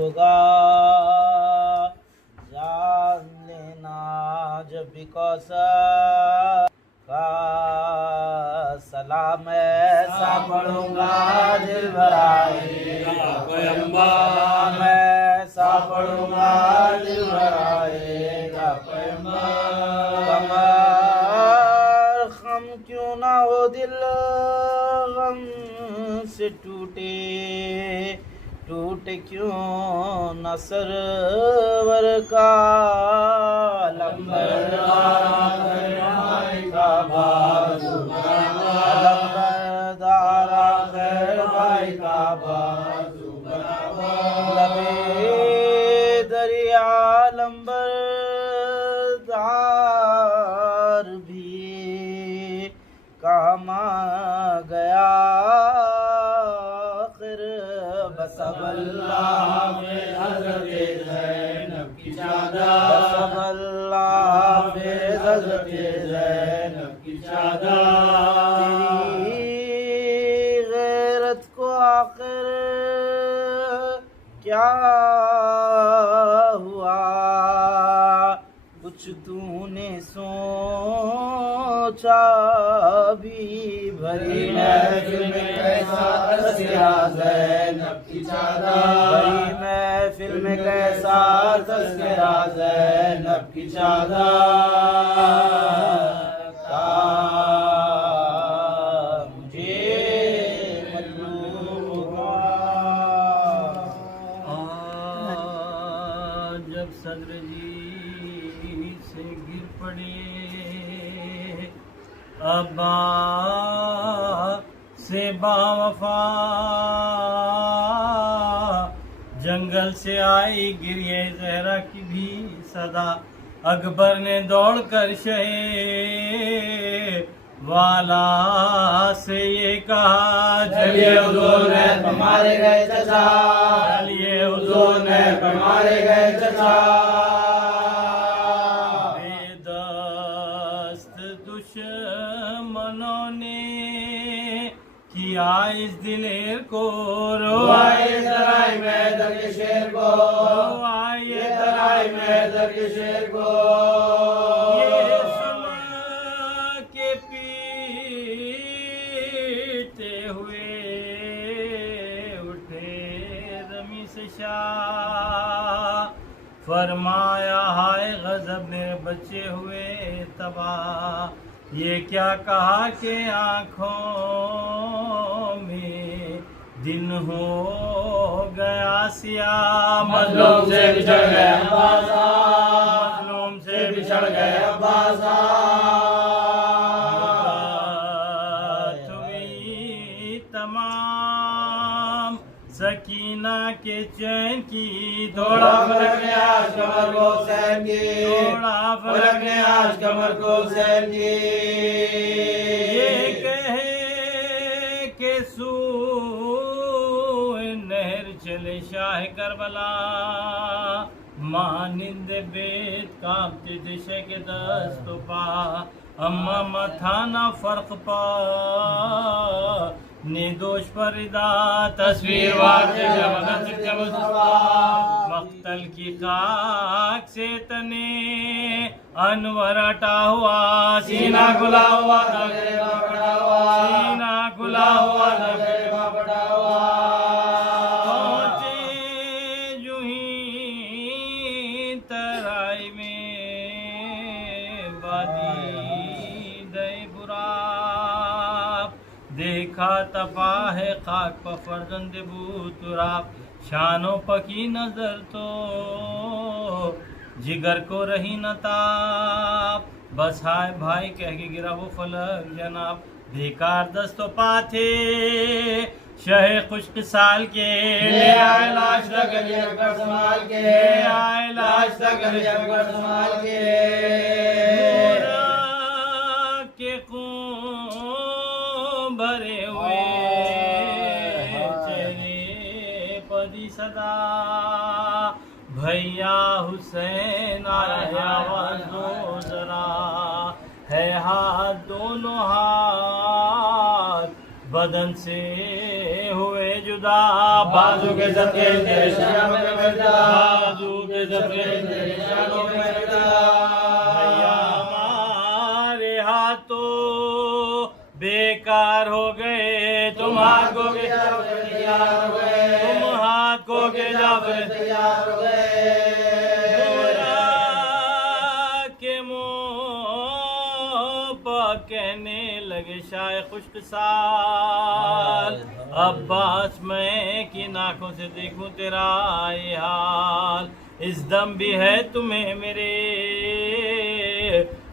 होगा जान लेना जब भी कौसर का सलाम ऐसा पढ़ूंगा दिल भराएगा पैगंबर मैं ऐसा पढ़ूंगा दिल भराएगा पैगंबर कमर खम क्यों ना हो दिल गम से टूटे टूटे क्यों न सरवर का लंबरदार का बाजू लंबरदार भाई का बाजू लबे दरिया लंबरदार भी काम आ गया बसअल्लाह में हज़रत ज़ैनब की चादर बसअल्लाह में हज़रत ज़ैनब की चादर तेरी गैरत को आखिर क्या हुआ कुछ तूने सोचा भी भरी महफिल में कैसा तज़किरा ज़ैनब की चादर भरी महफिल में कैसा तज़किरा ज़ैनब की चादर का मुझे मतलूब हुआ जब सदर जी से गिर पड़े अब्बा से बावफा जंगल से आई गिरिए जहरा की भी सदा अकबर ने दौड़कर शहे वाला से ये कहा चलिए हुजूर ने मारे गए चचा चलिए हुजूर ने मारे गए चचा दुश्मनों ने किया इस दिलेर को रोआए तराई में दर के शेर को रोआए तराई में दर के शेर को ये सुन के पीते हुए उठे रमी से शाह फरमाया हाय गजब मेरे बच्चे हुए तबाह ये क्या कहा कि आँखों में दिन हो गया सियाह मजलूम से बिछड़ गए अब्बासा मजलूम से बिछड़ गए अब्बासा तमाम सकीना के चैन की थोड़ा फर्क ने आज कमर को हुसैन की थोड़ा फर्क ने आज कमर को हुसैन की ये कहे के सूए नहर चले शाह करबला मानिंद बेत कांपते दिशे के दस्त पा अम्मा मथाना फर्क पा निर्दोष परिदा तस्वीर वाक़े मख्तल की खाक से तने अनवर हटा हुआ सीना खुला हुआ सीना खुला हुआ पहुंचे जूही तराई में बादी दे बुरा देखा तपा है खाक पर फर्जंद बूतराब शानो पकी नजर तो जिगर को रही न ताप बस हाय भाई कह के गिरा वो फलक जनाब बेकार दस्तो पाथे शहे खुश्क साल के ले आए लाश तक अकबर संभाल के ले आए लाश तक अकबर संभाल के के खून भरे हुए चेहरे पदी सदा भैया हुसैन आया आवाज़ों जरा है हाथ दोनों हाथ बदन से हुए जुदा, बाजू के जख्म तेरे शाम में मिलता, बाजू के जख्म तेरे शाम में मिलता। भैया हमारे हाथों बेकार हो गए, तुम हाथ को के तैयार हो गए, तुम हाथ को के जब तैयार हो गए। के मुँह पर कहने लगे शाय खुश्क साल, अब्बास मैं किन आंखों से देखूं तेरा ये हाल, इस दम भी है तुम्हें मेरे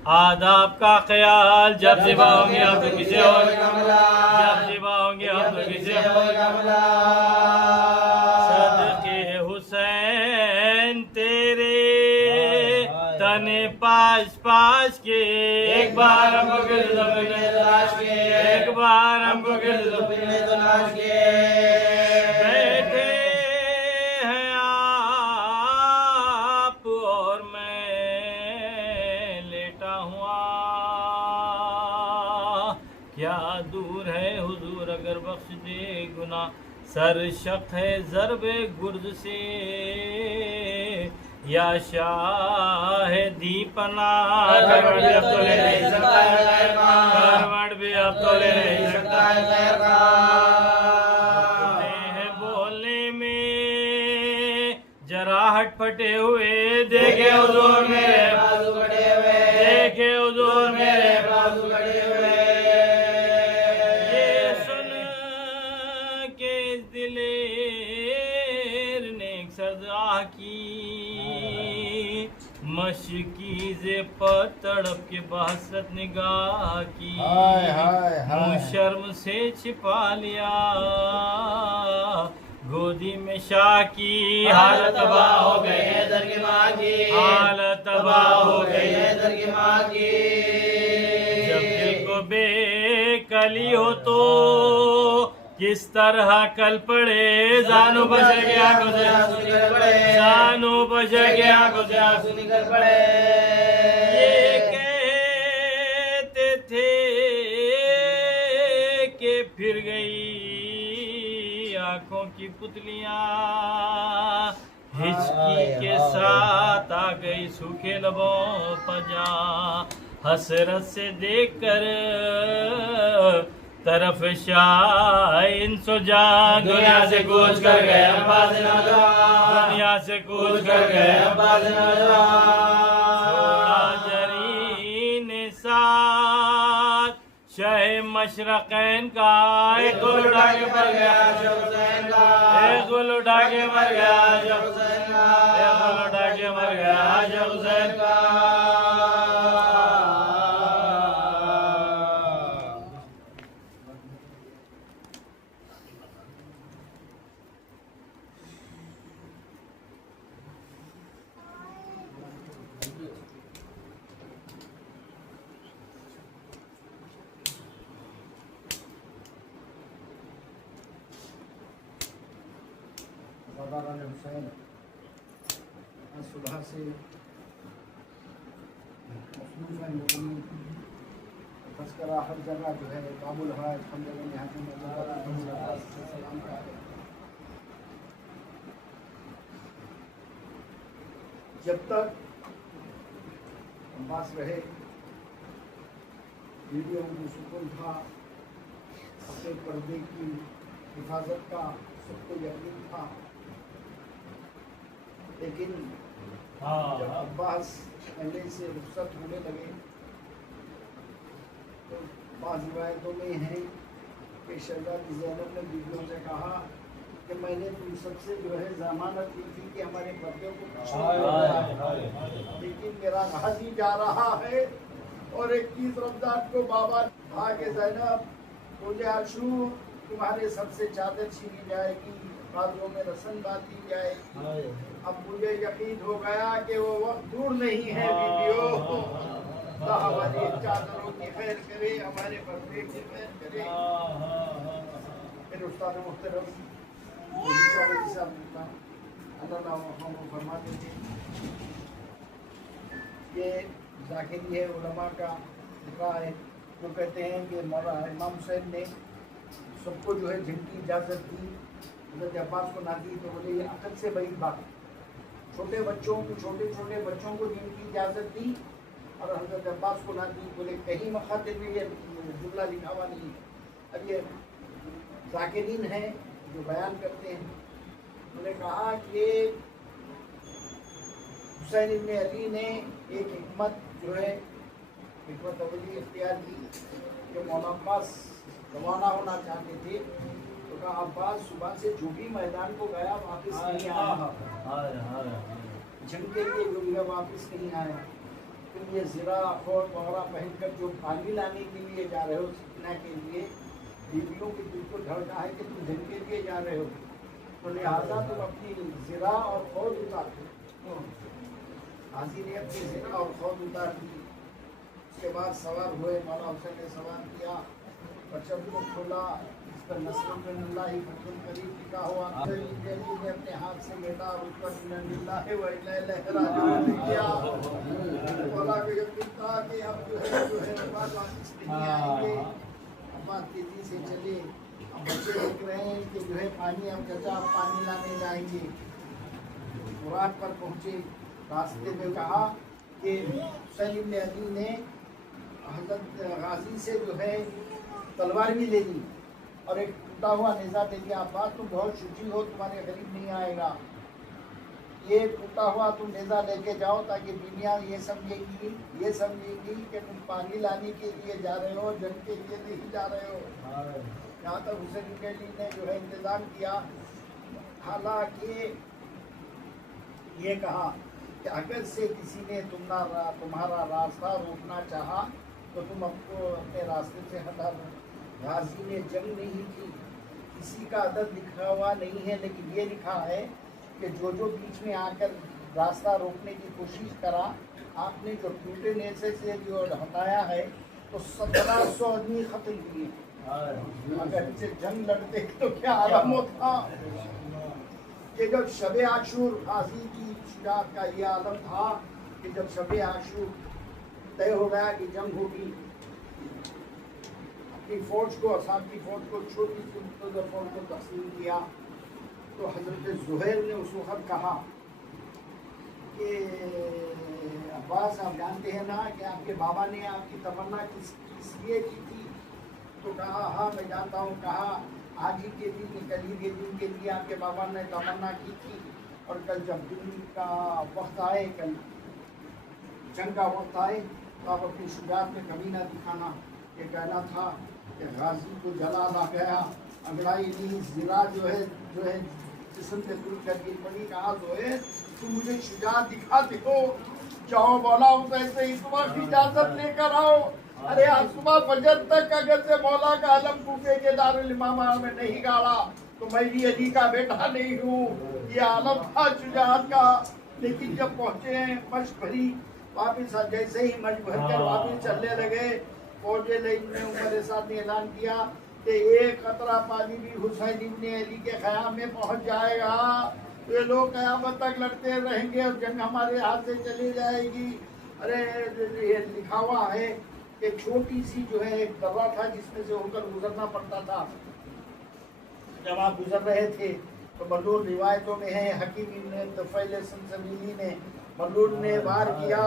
आदाब का ख्याल, जब ज़िबा होंगे अब तो किसे और, जब ज़िबा होंगे अब तो किसे सदके हुसैन तेरे तने पास पास के, एक बार हमको गिरद में तलाश के, एक बार हमको गिरद में तलाश के। बैठे हैं आप और मैं लेटा हुआ, क्या दूर है हुजूर अगर बख्श दे गुनाह, सर शक है ज़रबे गुर्द से या शाह दीपना, करवट भी अब तो ले नहीं सकता है खैर का, करवट भी अब तो ले नहीं सकता है खैर का। हैं बोलने में जराहट फटे हुए, देखे हुजूर मेरे बाजू कटे हुए, देखे हुजूर मेरे बाजू कटे हुए। ये सुन के इस दिलेर ने एक सजा की, मशकीज़े पर तड़प के बहसत निगाह की, मुँह शर्म से छिपा लिया गोदी में शाह की, हालत तबाह हो गई है दर की माँ की, हालत तबाह हो गई है दर की माँ की। जब दिल को बेकली हो तो किस तरह कल पड़े, जानू बच गया गुज़े आंसू निकल पड़े, जानू बच गया गुज़े आंसू निकल पड़े। ये कहते थे कि फिर गई आंखों की पुतलियां, हिचकी के साथ आ गई सूखे लबों पर जा, हसरत से देखकर तरफ शाह इंसो जान, दुनिया से कूच कर गए अब्बास नौजवान, दुनिया से कूच कर गए अब्बास नौजवान। छोड़ा जरीन साथ शाह मशरक़ैन का, एक गुल उठा के मर गया शाह हुसैन का, एक गुल उठा के मर गया शाह हुसैन का, एक गुल उठा के मर गया शाह हुसैन का। हुसैन सुबह से कर हर जगह जो है काबुल है, हम जगह यहाँ से सलाम का है। जब तक अब्बास रहे वीडियो में सुकून था, अपने पर्दे की हिफाजत का सबको यकीन था, लेकिन जब अब्बास पहले से रुखसत होने लगे तो बाज़ रिवायतों में है कि शहज़ादी ज़ैनब ने बीवियों से कहा कि मैंने तुम सबसे जो है ज़मानत ली थी कि हमारे पर्दे को, लेकिन मेरा गाजी जा रहा है और 21 रमज़ान को बाबा कहा कि ज़ैनब मुझे आशूर तुम्हारे सबसे चादर छीनी जाएगी, बाजुओं में रस्म बांधी जाएगी। अब मुझे यकीन हो गया कि वो वक्त दूर नहीं है वीडियो, तो हमारी चादरों की खैर करे, हमारे पर्दे की खैर करे। फिर उस्ताद मुख्तरम फरमाते थे ये ज़ाकिरी है उलमा का है, जो कहते हैं कि मौलाना इमाम हुसैन ने सबको जो है जंग की इजाज़त दी, हज़रत अब्बास को ना दी, तो बोले ये अकल से बड़ी बात। छोटे छोटे बच्चों को जंग की इजाज़त दी और हज़रत अब्बास को ना दी, बोले कहीं मखातिब में ये जुमला लिखा हुआ नहीं। अब ये ज़ाकिरीन हैं जो बयान करते हैं, उन्होंने कहा कि हुसैन इब्न अली ने एक हिकमत जो है हिकमत अवली इख्तियार की कि मौला अब्बास रवाना होना चाहते थे, तो कहा अब्बास सुबह से जो भी मैदान को गया वापस नहीं आया, जंग के लिए जो गया वापस नहीं आया। तुम ये ज़रा और बहरा पहन कर जो पानी लाने के लिए जा रहे हो सकीना के लिए, बीवियों के दिल को धड़का है कि तुम जंग के लिए जा रहे हो, तो लिहाजा तुम अपनी ज़रा और खौद उतार दो। हाजी ने अपनी ज़रा और खौद उतार दी। उसके बाद सवार हुए, मौला हुसैन ने सवार किया, बचत को खोला, इस पर नस्रुल्लाह फतहुल करीम लिखा हुआ, ने अपने हाथ से लेटा और उस पर इन्नलिल्लाहि व इन्ना इलैहि राजिऊन किया। मौला को यकीन था कि अब जो है बाद वापस नहीं आएंगे। अब्बास तेजी से चले, अब बच्चे देख रहे हैं कि जो है पानी, अब चचा आप पानी लाने जाएंगे। मुराद पर पहुँचे, रास्ते में कहा कि हुसैन इब्न अली ने हज़रत गाजी से जो है तलवार भी ले ली और एक टूटा हुआ नेज़ा दे दिया। अब्बास तुम बहुत शुची हो, तुम्हारे करीब नहीं आएगा, ये टूटा हुआ तुम नेज़ा लेके जाओ ताकि दुनिया ये समझेगी कि तुम पानी लाने के लिए जा रहे हो, जंग के लिए नहीं जा रहे हो। यहाँ तक हुसैन इब्न अली ने जो है इंतज़ाम किया। हालांकि ये कहा कि अगर से किसी ने तुम्हारा रास्ता रोकना चाहा तो तुम आपको अपने रास्ते से हटा दो। गाजी ने जंग नहीं की, किसी का अदद लिखा हुआ नहीं है, लेकिन ये लिखा है कि जो बीच में आकर रास्ता रोकने की कोशिश करा, आपने जो टूटे नेज़े से जो हटाया है तो 1700 आदमी कत्ल किए। अगर इनसे जंग लड़ते तो क्या आलम होता। कि जब शब आशूर गाजी की शुजाअत का ये आलम था कि जब शब आशूर तय हो गया कि जंग होगी, अपनी फौज को, असाब की फौज को, छोटी सी मुख्तसर फौज को तकसीम किया, तो हज़रत ज़ुहैर ने उस वक़्त कहा कि अब्बास आप जानते हैं ना कि आपके बाबा ने आपकी तमन्ना किस लिए की थी? तो कहा हाँ मैं जानता हूँ। कहा आज ही के दिन, कल ही के दिन के लिए आपके बाबा ने तमन्ना की थी, और कल जब दिन का वक्त आए, कल जंग का वक्त आए, तो आप अपनी शुजाअत में कमी ना दिखाना। ये कहना था कि गाजी को जला ला गया, अंगड़ाई ली, ज़रा जो है जिस्म से दूर कर गिर पड़ी। कहा ज़ुहैर तुम मुझे शुजाअत दिखाते हो, जाओ मौला हुसैन से इस्मा की इजाज़त लेकर आओ। अरे आज सुबह फजर तक अगर से मौला का अलम कूफे के दारुल इमामा में नहीं गाड़ा तो मैं भी अली का बेटा नहीं हूँ। ये आलम था शुजाअत का। लेकिन जब पहुँचे हैं मश्क भरी, वापिस जैसे ही मश्क भर कर वापिस चलने लगे, फौजे ने उमर साहब ने ऐलान किया कि एक कतरा पानी भी हुसैन इब्न अली के ख़याम में पहुँच जाएगा, ये लोग क़यामत तक लड़ते रहेंगे और जंग हमारे हाथ से चली जाएगी। अरे ये लिखा हुआ है कि छोटी सी जो है एक दर्रा था जिसमें से होकर गुजरना पड़ता था। जब आप गुजर रहे थे तो मलून रिवायतों में है, हकीम इब्न तुफैल सनसनीली ने मलून ने वार किया।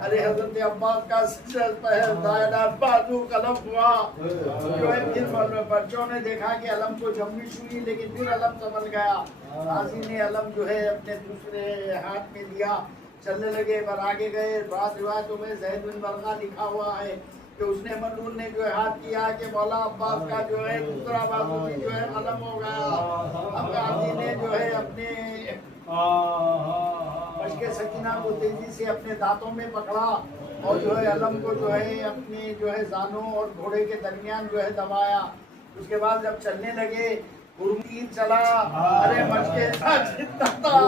अरे हजरत अब्बास का बाजू कलम हुआ, जो है फिर बच्चों ने देखा कि अलम को जम्बिश हुई, लेकिन फिर अलम संभल गया। गाजी ने अलम जो है अपने दूसरे हाथ में लिया, चलने लगे, पर आगे गए। बाद रिवायतों में ज़ैद बिन बरक़ा लिखा हुआ है कि उसने मलून ने जो है हाथ किया कि मौला अब्बास का जो है दूसरा बाजू भी जो है कलम हो गया। अब गाजी ने जो है अपने मशक़े सकीना को तेजी से अपने दांतों में पकड़ा और जो है अलम को जो है अपने जो है जानों और घोड़े के दरमियान जो है दबाया। उसके बाद जब चलने लगे, तीर चला। अरे मशक़े जितना था,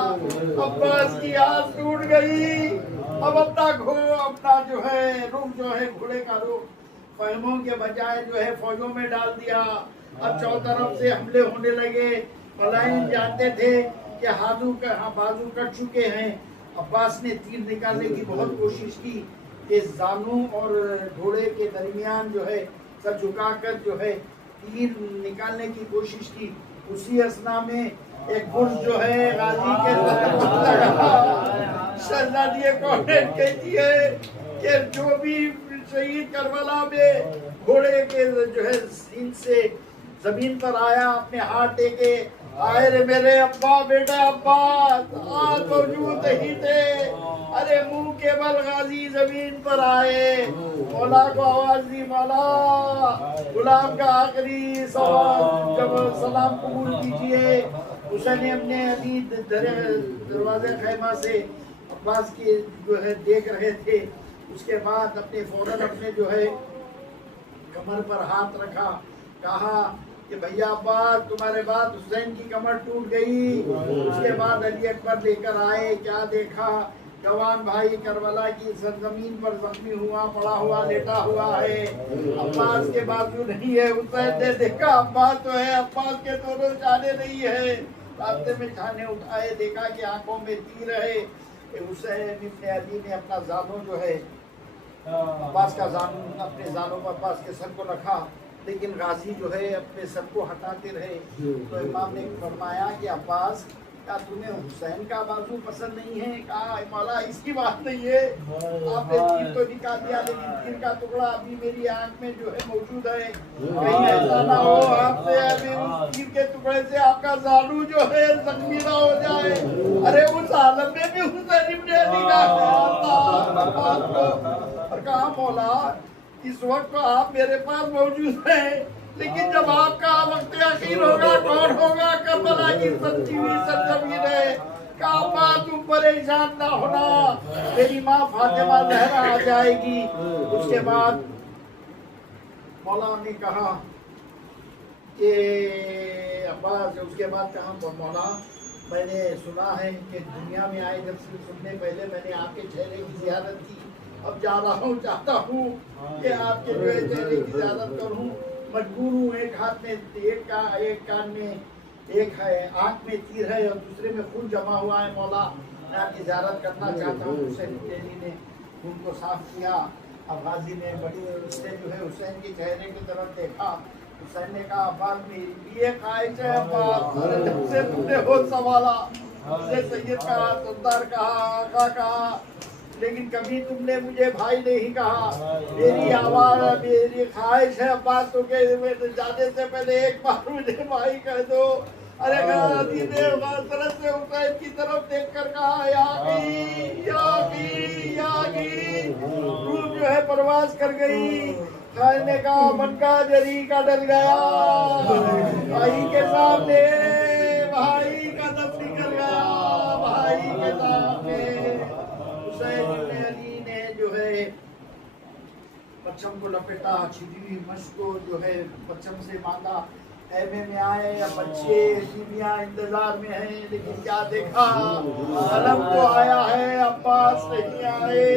अब्बास की आस टूट गई। अब अपना जो है रुख जो है घोड़े का रुख फहमों के बजाय जो है फौजों में डाल दिया। अब चारों तरफ से हमले होने लगे। फलाइन जानते थे कि बाजू कट चुके हैं। अब्बास ने तीर निकालने की बहुत कोशिश की कि जानू और घोड़े के दरमियान जो है सब झुकाकर जो है तीर निकालने की कोशिश की। उसी असना में एक गुर्ज जो है गाजी के शहजादी कॉर्नेट कहती है कि जो भी शहीद करबला में घोड़े के जो है सीन से जमीन पर आया, अपने हाथ टेके, आए रे मेरे अब्बा, बेटा अब्बास, आज मौजूद ही थे। अरे मुंह के बल गाजी जमीन पर आए, मौला को आवाज दी, मौला गुलाम का आखिरी सलाम कबूल कीजिए। हुसैन अपने अली दरवाजे खैमा से अब्बास के जो है देख रहे थे। उसके बाद अपने फौरन अपने जो है कमर पर हाथ रखा, कहा कि भैया अब्बास तुम्हारे बाद हुसैन की कमर टूट गई। उसके बाद अली अकबर लेकर आए, क्या देखा, जवान भाई करबला की सरजमीन पर जख्मी हुआ पड़ा हुआ लेटा हुआ है, अब्बास के बाजू नहीं है। हुसैन ने देखा अब्बास तो है, अब्बास के दोनों जाने नहीं है। रास्ते में छाने उठाए, देखा कि आंखों में तीर है। हुसैन इब्न अली ने अपना जानों जो है अब्बास का जानों अपने जानों पर अब्बास के सर को रखा, लेकिन गाजी जो है अपने सर को हटाते रहे। तो इमाम ने फरमाया कि अब्बास, क्या तुम्हें हुसैन का बाजू पसंद नहीं है? कहा मौला इसकी बात नहीं है, आपने तीर तो निकाल दिया, लेकिन तीर का टुकड़ा अभी मेरी आंख में जो है मौजूद है। कहीं ऐसा ना हो आपसे अभी उस तीर के टुकड़े से आपका जानू जो है जख्मी ना हो जाए। अरे उस हालत में भी हुसैन इब्न अली का ख्याल था। और कहा मौला इस वक्त आप मेरे पास मौजूद हैं, लेकिन जब आपका वक्त अखीर होगा कौन होगा? करबला की सच्ची हुई सरजमीन है। काबा तुम परेशान ना होना, मेरी माँ फातिमा जहरा आ जाएगी। उसके बाद मौला ने कहा कि अब्बास, उसके बाद कहा मौला मैंने सुना है कि दुनिया में आए जब से सुनने पहले मैंने आपके चेहरे की ज़ियारत की, अब जा रहा हूँ, चाहता हूँ कि आपके जो है चेहरे की ज़ियारत करूँ। मजबूर हूँ, एक हाथ में एक कान में एक है, आँख में तीर है और दूसरे में खून जमा हुआ है। मौला मैं आपकी ज़ियारत करना चाहता हूँ। हुसैन अली ने खून को साफ किया। अब गाजी ने बड़ी उससे जो है हुसैन के चेहरे की तरफ देखा। हुसैन ने कहा अब्बास मेरी ये ख्वाहिश है अब्बास, जब से तुमने होश संभाला, मुझसे सैयद कहा, सरदार कहा, आका कहा, लेकिन कभी तुमने मुझे भाई नहीं कहा। मेरी आवाज मेरी ख्वाहिश है अब्बास तो के जाने से पहले एक बार मुझे भाई कह दो। अरे गाजी ने तरफ से हुसैन की तरफ देखकर कहा यागी यागी यागी। रूह जो है परवाज कर गई। खान ने कहा मन का जरी का डर गया, भाई के सामने भाई का दम निकल गया, भाई के सामने। हुसैन इब्न अली ने जो है पच्चम को लपेटा, छिदी हुई मश्क को जो है पच्चम से बांधा। खेमे में आए, अब बच्चे बीवियां इंतजार में हैं, लेकिन क्या देखा, अलम तो आया है, अब्बास नहीं आए।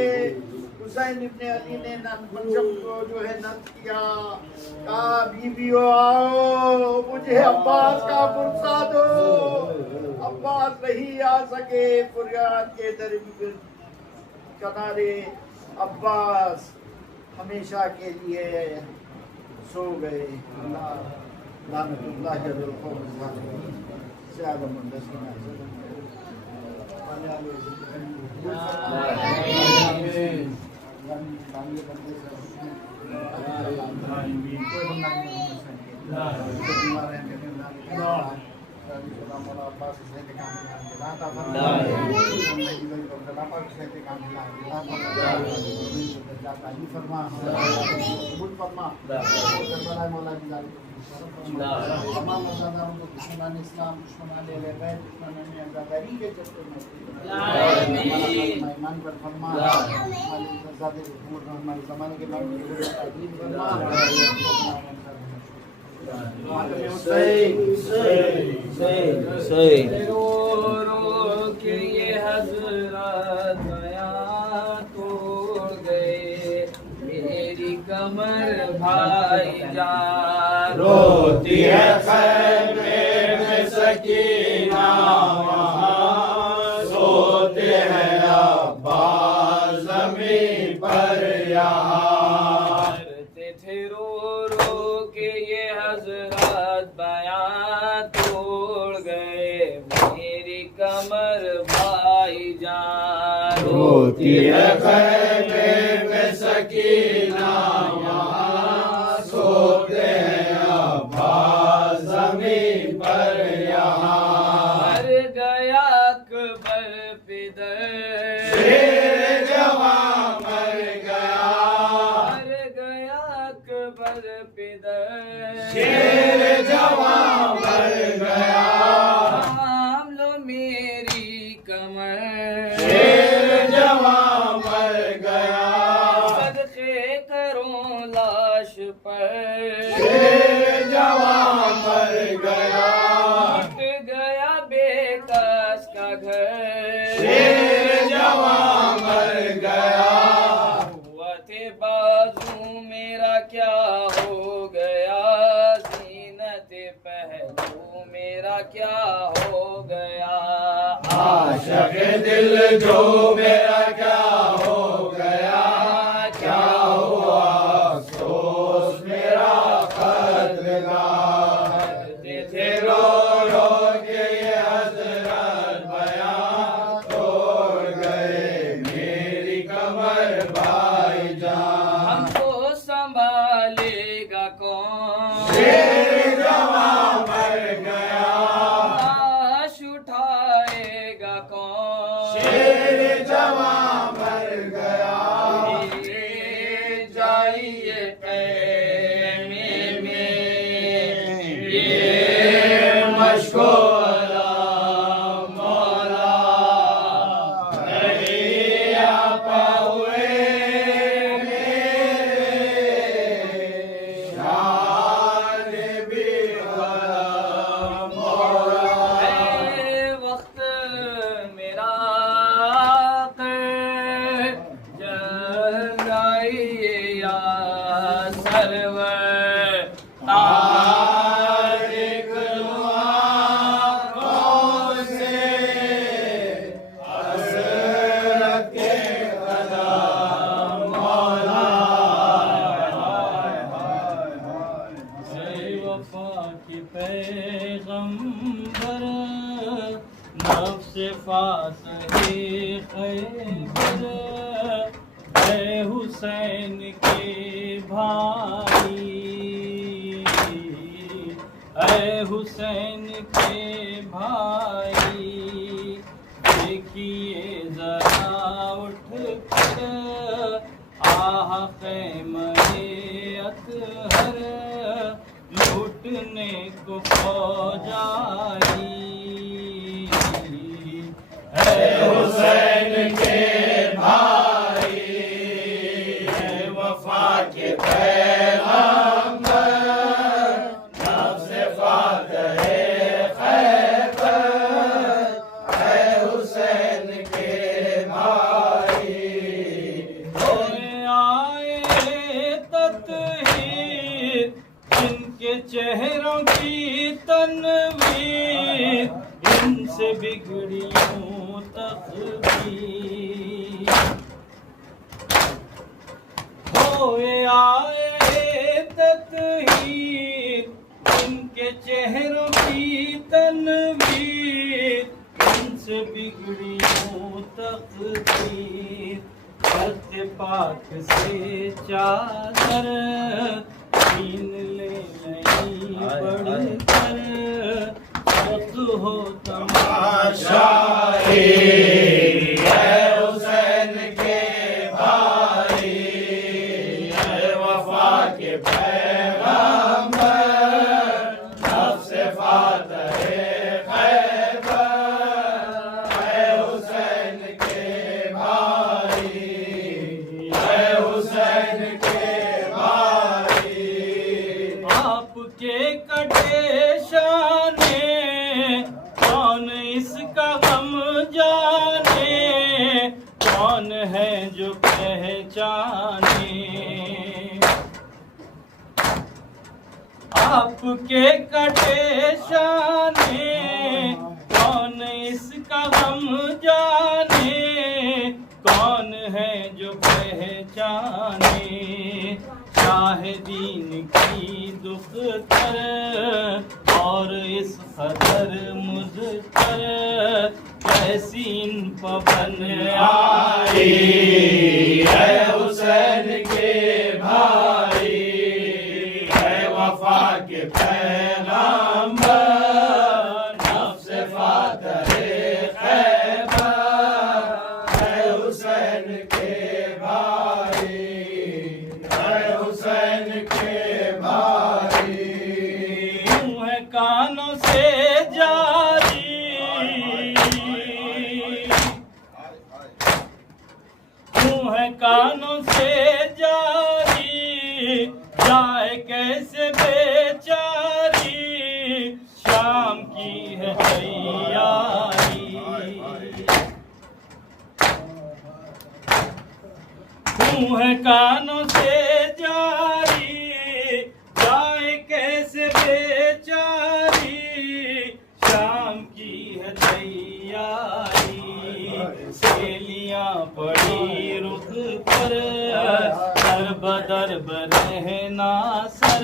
हुसैन इब्न अली ने पच्चम को जो है नत किया, कहा बीवियों आओ, मुझे अब्बास का पुरसा दो। अब्बास नहीं आ सके, फरियाद के दरमियान किनारे अब्बास हमेशा के लिए सो गए। लानतुल्लाह अलैहि के ये हजरत तोड़ गए मेरी कमर भाई जान। रोती है खैमे में सकीना, वहाँ सोते हैं अब्बास ज़मीन पर यहाँ। रो रो के ये हजरत सोती है खैमे में सकीना वहाँ सोते हैं अब्बास जमीन पर यहाँ मर गया अकबर पिदर शेर जवां मर गया अकबर पिदर शेर जवां मर गया थाम लो मेरी कमर शेर जवां मर गया सदके करो लाश पर शेर जवां मर गया टूट गया बेकास का घर शेर जवां मर गया हुआ थे बाजू मेरा क्या हो गया जीनत पहलू मेरा क्या हो गया आशिक़ दिल जो मेरा क्या हो गया क्या हुआ अफसोस मेरा खत लगा थे रो रो के ये हज़रत बयां तोड़ गए मेरी कमर भाईजान हमको संभालेगा कौन शेर जवां मर गया लाश उठाएगा कौन शेर जवां मर गया ले जाइए खैमे में ये मशको अला मौला नहीं आपा हुए मेरे शान भी अला मौला ऐ वक्त मेरा कर जलाइए या सरवर तारिक आँखों से हसरत के कदम मौला वफा की पैगंबर नफ्स फासहे खैबर ऐ हुसैन के भाई ऐ हुसैन के भाई देखिए जरा उठ कर आह ख़ैमे अतहर लूटने को फौज आई ऐ हुसैन के भाई ऐ वफा के पैगंबर नफ्स फातहे खैबर ऐ हुसैन के भाई आए तत्हीर जिनके चेहरों की तनवीर इनसे बिगड़ी यूं तकदीर होए आए तत्हीर जिनके चेहरों की तनवीर इनसे बिगड़ी यूं तकदीर करते पाक से चादर छीन ले नहीं बढ़कर वक्त हो शाही ऐ हुसैन के भाई ऐ वफा के पैगंबर नफ्स फातहे खैबर ऐ हुसैन के भाई ऐ हुसैन के भाई आपके कटे शाने कौन इसका गम जाने कौन है जो पहचाने आपके कटे शाने कौन इसका गम जाने कौन है जो पहचाने शाह है दीन की दुख तर, और इस कदर मुझ पर कैसी इन पवन आई है हुसैन के भाई, है वफा के पैगंबर, नफ्स फातह खैबर, है हुसैन के भाई, है हुसैन के भाई। यूं है कानों से जारी, यूं है कानों से जारी, जाए कैसे बेचारी, शाम की है तैयारी। यूं है कानों से जारी, जाए कैसे बेचारी, शाम की है तैयारी। सेलियां पड़ी रुख पर, दर बदर रहना सर,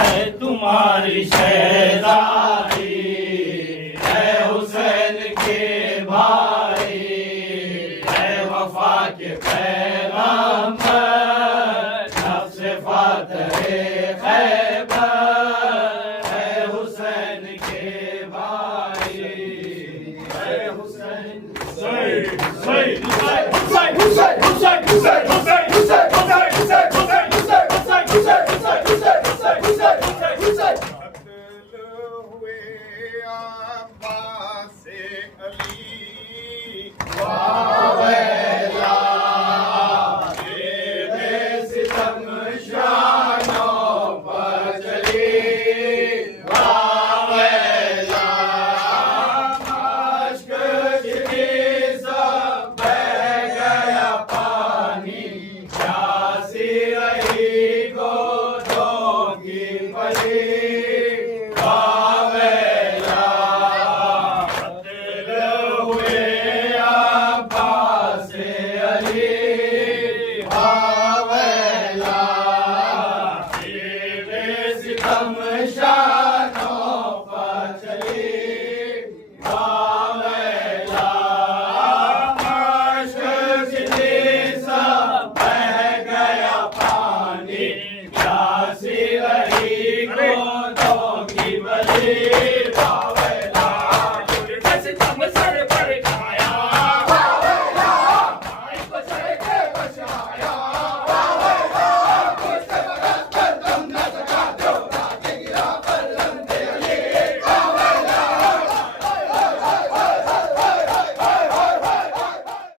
है तुम्हारी शहजादी है हुसैन के भाई, है वफा के पैगंबर, नफ्स फातह खैबर, है हुसैन के भाई, है हुसैन। अली